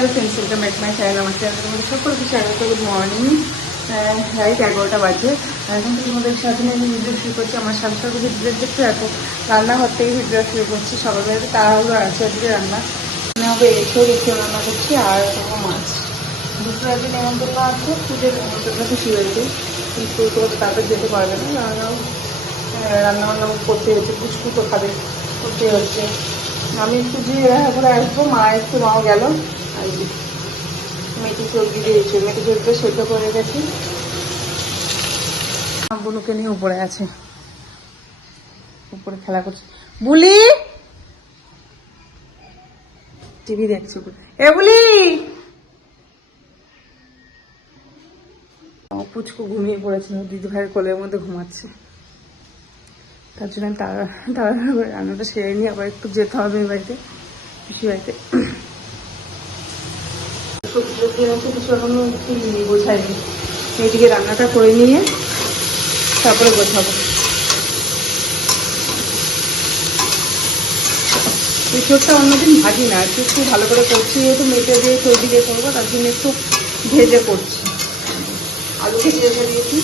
Hello friends welcome back my channel আমার channel তোমাদের সকলকে স্বাগত গুড মর্নিং। রাইট এগারোটা বাজে। এখন থেকে তোমাদের সাথে আমি ভিডিও শুরু করছি আমার সাথে ভিডিও দেখতে রাখো, রান্নাঘর থেকে ভিডিও শুরু করছি সকালবেলা তাড়াহুড়ো আছে আজকে রান্না। হবে এসেও দেখতে রান্না করছি আর কোনো মাছ। দুপুরে আজকে নেমন্তন্ন আছে, পুজোর খুশি বাড়িতে কিন্তু তো তারপর যেতে পারবে না রান্না বান্না করতে হচ্ছে, পুচকু তো খাবে, করতে হচ্ছে। আমি একটু যে করে আসব, মা একটু মাও গেল। আর কি সবজি দিয়েছে মেথি সবজিটা সেদ্ধ করে গেছি। বুনুকে নিয়ে উপরে আছে। উপরে খেলা করছে। বুলি! টিভি দেখছে এ বুলি! পুচকু ঘুমিয়ে পড়েছিল দিদি ভাইয়ের কোলের মধ্যে ঘুমাচ্ছে। তার জন্য তাড়া তাড়াহুড়ো রান্নাটা সেরে নিয়ে আবার একটু যেতে হবে বাড়িতে পিসি বাড়িতে। সবজি টবজি আছে কিছু এখনও এইদিকে রান্নাটা করে নিয়ে তারপরে গোছাবো এঁচড়টা অন্যদিন ভাজি না আজকে একটু ভালো করে করছি যেহেতু মেটে দিয়ে চর্বি দিয়ে করব তার জন্য একটু ভেজে করছি আলুকে ভেজে দিয়েছি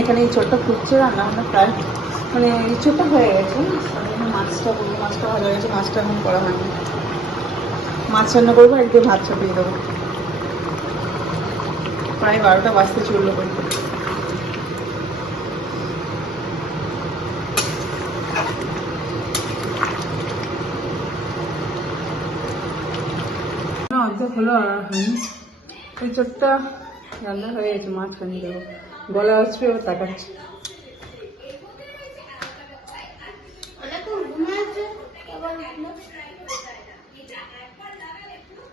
এখানে এই চোরটা ফুটছে রান্না বান্না প্রায় মানে এই চোরটা হয়ে গেছে। আমি মাছটা মাছটা ভালো হয়েছে, মাছটা এখন করা হয়নি। মাছ রান্না করব একদিন ভাত চাপিয়ে দেবো। প্রায় বারোটা বাজতে চলল হলো আর হয়নি। রান্না হয়ে গেছে, মাছ রান্না দেবো। গলা আসবে ও তাকাচ্ছে এই যে।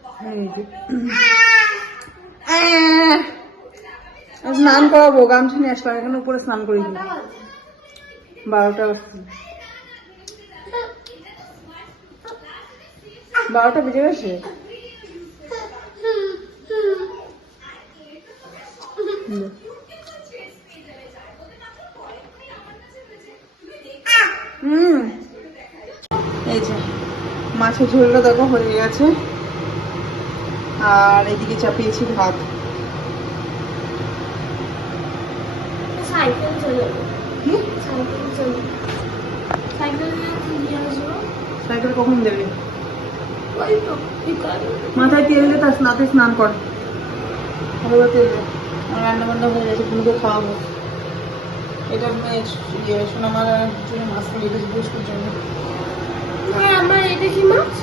আহ! স্নান করাবো, গামছা নিয়ে আসলাম, এখন উপরে স্নান করি বারোটা বারোটা বেজে গেছে? এই যে, মাছের ঝোলটা দেখো, হয়ে গেছে। আর এদিকে চাপিয়েছি ভাত। সাইকেল কখন দেবে? মাথায় তেল দিয়ে তার স্নাতে স্নান কর। ভালো করে তেল রান্না বান্না হয়ে গেছে খাওয়াবো। এটা ইয়ে সোনামার জন্য মাছ গেছে বুঝকুর জন্য। আমার এটা কি মাছ?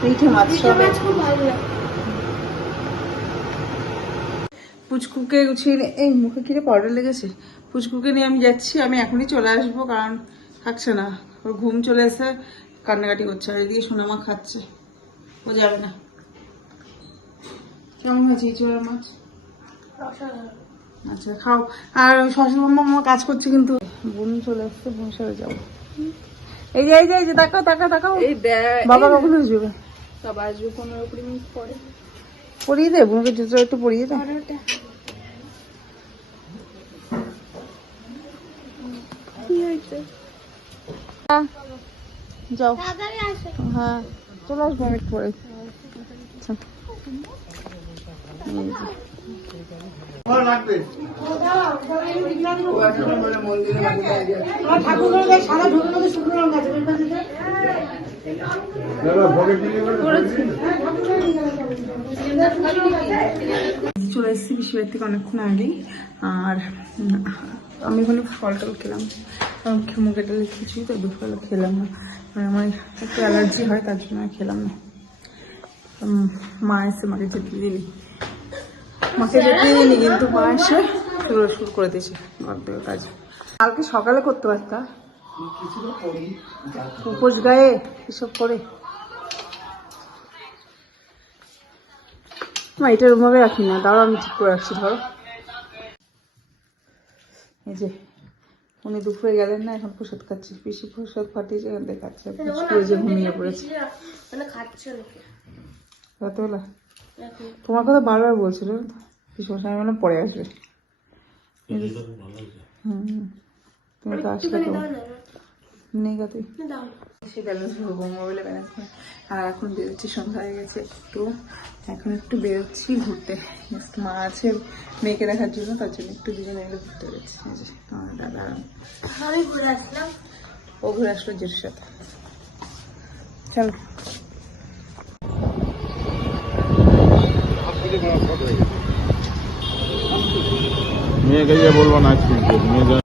পিঠে মাছ সব। মাছ খুব ভালো লাগে। পুচকুকে গুছিয়ে এই মুখে কিরে পাউডার লেগেছে? পুচকুকে নিয়ে আমি যাচ্ছি আমি এখনই চলে আসব কারণ থাকছে না। ওর ঘুম চলে এসে কান্নাকাটি করছে আর এদিকে সোনামা খাচ্ছে। ও যাবে না। কেমন হয়েছে ইচুয়ার মাছ? আচ্ছা খাও। আর শ্বশুর মামা আমার কাজ করছে কিন্তু। বোন চলে আসছে বোন সাথে যাব। এই যে এই যে এই যে তাকাও তাকাও তাকাও। বাবা কখন আসবে? সব আসবে পনেরো কুড়ি মিনিট পরে। পড়িয়ে দে বোনকে জুতো একটু পড়িয়ে দে। বারোটা যাও। হ্যাঁ চলে আসব আমি একটু পরে। আচ্ছা। যে। চলে এসেছি বিশ্ববাড়ি থেকে অনেকক্ষণ আগেই, আর আমি ওখানে ফল টল খেলাম। মুখে টেলে কিছুই তো দুপুরবেলা খেলাম না। মানে আমার একটু অ্যালার্জি হয়, তার জন্য খেলাম না। মা এসে মাকে যেতে দিনি মাকে যেতে দিইনি, কিন্তু মা এসে শুরু শুরু করে দিয়েছে। কাজ কালকে সকালে করতে পারতাম। উপোস গায়ে এসব করে। না এটা রুমভাবে রাখি না দাঁড়াও আমি ঠিক করে রাখছি ধরো। এই যে উনি দুপুরে গেলেন না এখন প্রসাদ খাচ্ছি। পিসি প্রসাদ ফাটিয়েছে এখান থেকে খাচ্ছে যে ঘুমিয়ে পড়েছে। রাতেবেলা তোমার কথা বারবার বলছিল পিসি আমি মানে পরে আসবে। হুম তুমি তো আসলে তো নেই গা তুই। সে ব্যালেন্স ভরবো মোবাইলে ব্যালেন্স আর এখন বেরোচ্ছি সন্ধ্যা হয়ে গেছে একটু। এখন একটু বেরোচ্ছি ঘুরতে। মা আছে মেয়েকে দেখার জন্য তার জন্য একটু দুজনে মিলে ঘুরতে দাদা। আমি। ঘুরে আসলাম। ও ঘুরে আসলো জেঠুর সাথে। চলো। মেয়েকে গিয়ে বলব না মেয়ে যা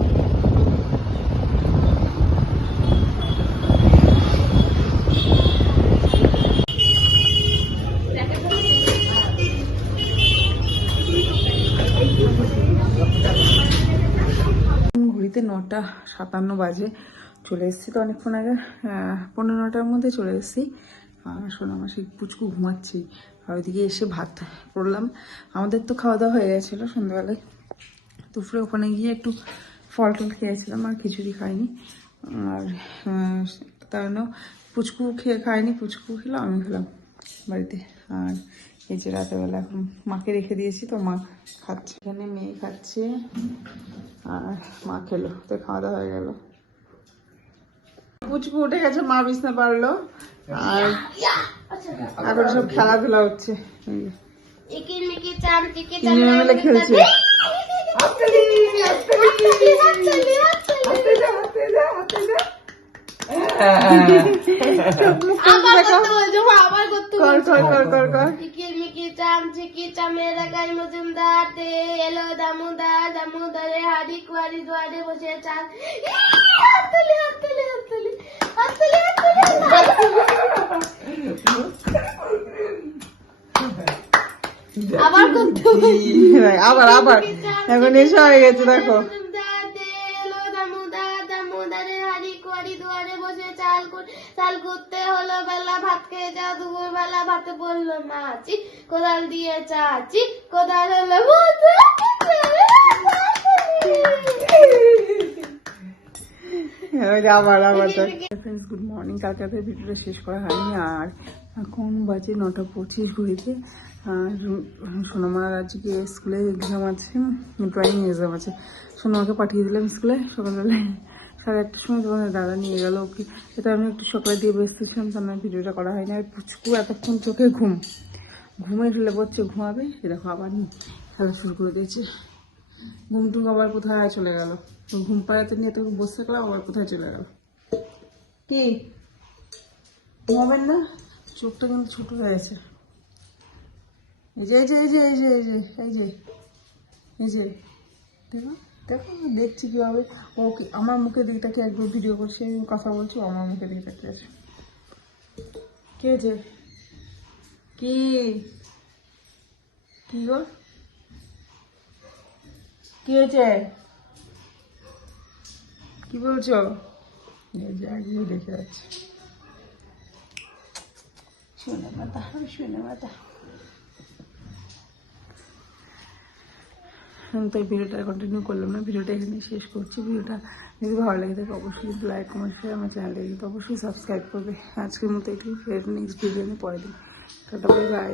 ঘড়িতে নটা সাতান্ন বাজে চলে এসেছি তো অনেকক্ষণ আগে পনেরো নটার মধ্যে চলে এসেছি। আর সোনা মাসি পুচকু ঘুমাচ্ছি আর ওইদিকে এসে ভাত করলাম। আমাদের তো খাওয়া দাওয়া হয়ে গেছিল সন্ধ্যাবেলায়। দুপুরে ওখানে গিয়ে একটু ফল টল খেয়েছিলাম, আর খিচুড়ি খাইনি। আর তার জন্য পুচকু খেয়ে খায়নি পুচকু খেলাম আমি খেলাম। বাড়িতে আর এই যে রাতেরবেলা এখন মাকে রেখে দিয়েছি তো মা খাচ্ছে এখানে মেয়ে খাচ্ছে আর মা খেলো তো খাওয়া দাওয়া হয়ে গেল পুচকু উঠে গেছে মা বিছনা পারল আর এখন সব খেলাধুলা হচ্ছে খেলছে আবার করতে বলছো আবার করতে কর কর কর কর কর চিকি মিকি চাম চিকি চামেরা গাই মজুমদার দে এলো দামোদার দামোদারে হাড়ি কুয়ারি দুয়ারে বসে চাল। হাততালি হাততালি হাততালি হাততালি আবার করতে আবার আবার। এখন এসে হয়ে গেছে দেখো। চাল করতে হলো বেলা ভাত খেয়ে যাও দুপুর বেলা ভাতে বলল মাছি কোদাল দিয়ে চাচি কোদাল হলো ভূতে। ওই যে আবার আবার ফ্রেন্ডস গুড মর্নিং কালকে ভিডিওটা শেষ করা হয়নি আর এখন বাজে নটা পঁচিশ ঘড়িতে। আর সোনামার আজকে স্কুলে এক্সাম আছে ড্রয়িং এক্সাম আছে। সোনামাকে পাঠিয়ে দিলাম স্কুলে সকালবেলায়। সাড়ে আটটার সময় তোমাদের দাদা নিয়ে গেল, ওকে এটা আমি একটু সকালে দিয়ে ব্যস্ত ছিলাম, তার মানে ভিডিওটা করা হয়নি। আর পুচকু এতক্ষণ চোখে ঘুম। ঘুমে ঢুলে পড়ছে ঘুমাবে? এ দেখো আবার খেলা শুরু করে দিয়েছে। ঘুম টুম আবার কোথায় চলে গেল? ঘুম পাড়াতে নিয়ে তো বসে গেলাম, আবার কোথায় চলে গেল? কি? ঘুমাবেন না? চোখটা কিন্তু ছোট হয়ে গেছে। যে এই যে এই যে এই যে এই যে এই যে এই যে, দেখো। দেখো, দেখছি কীভাবে। ও কি- আমার মুখের দিকটাকে একবার ভিডিও করছে কথা বলছি আমার মুখে দিকে তাকিয়ে আছে। কে যে? কি? কি গো? কি হয়েছে কি বলছো? এই যে আগে দেখে যাচ্ছে। শুনে মাতা শুনে মাতা। তো ভিডিওটা কন্টিনিউ করলাম না। ভিডিওটা এখানে শেষ করছি। ভিডিওটা যদি ভালো লাগে থাকে অবশ্যই লাইক কমেন্ট শেয়ার আমার চ্যানেলটা কিন্তু অবশ্যই সাবস্ক্রাইব করবে। আজকের মতো একটু ফের নেক্সট ভিডিও আমি পরে দিই টাটা বাই বাই